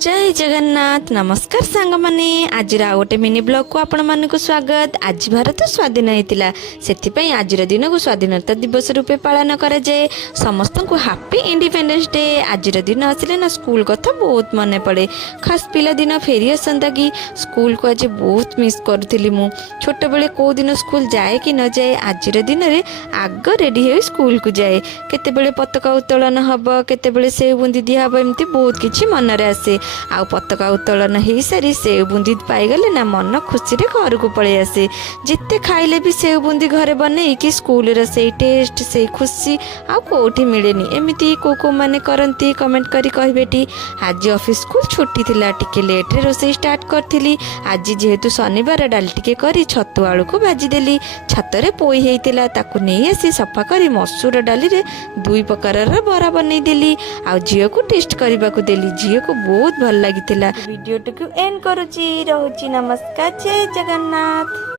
जय जगन्नाथ नमस्कार सांग माने आज गोटे मिनी ब्लॉग को आपण मानक स्वागत। आज भारत स्वाधीन होता से आज दिन को स्वाधीनता दिवस रूपे पालन करा जाए। समस्त को हापी इंडिपेंडेंस डे। आज दिन आसिले ना स्कूल कथा बहुत मन पड़े। खास पिला दिन फेरी आसंता कि स्कूल को आज बहुत मिस करूली। मु छोट बेले को दिन स्कूल जाए कि न जाए आज दिन में आग रेडी हो स्कूल को जाए। केतेबेले पताका उत्तोलन हम केतेबेले सेव बुंदी दिया हम एमती बहुत किछि मन रे आसे। आ पताका उत्तोलन हो सारी सेव बुंदी पाईगले ना मन खुशी रे घर को पलि आसे। जिते खाइले भी सेव बुंदी घरे बने कि स्कूल रे से टेस्ट से खुशी आ कोठी मिलेनी। एमिति को माने करंती कमेंट करी कहबेटी। आज ऑफिस स्कूल छुट्टी थिला टिके लेट रे रोसे स्टार्ट करथिली। आज जेहेतु शनिवार डाल टिके करी छतु आलू को भाजी देली। छतरे पोई हेतिला ताकू नहीं आसी सफा करी मसूर डाली रे दुई प्रकार बरा बनै देली। आ झियो को टेस्ट करबा को देली। झियो को बहुत भल लागितिला। वीडियो टू एंड करूची रहूची। नमस्कार जय जगन्नाथ।